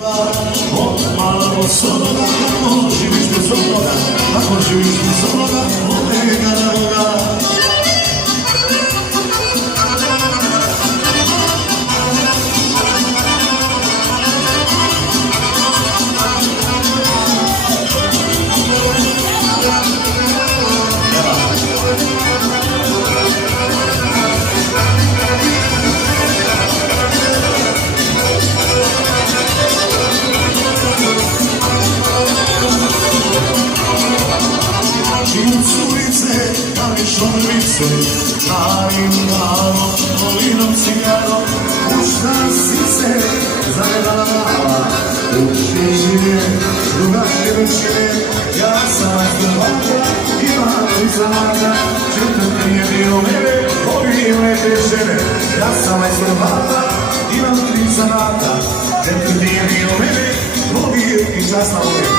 Malo sonoga, ako živiš bez onoga, ako živiš bez onoga, odega na noga. Šomrice, malim malom, volinom cigarom, pušta sice, zagledala mala, učinje, drugačije večere, ja sam izgledala, imam li zamaka, četvrti je bio mene, obile te žene, ja sam izgledala, imam li zamaka, četvrti je bio mene, obile i časna mene.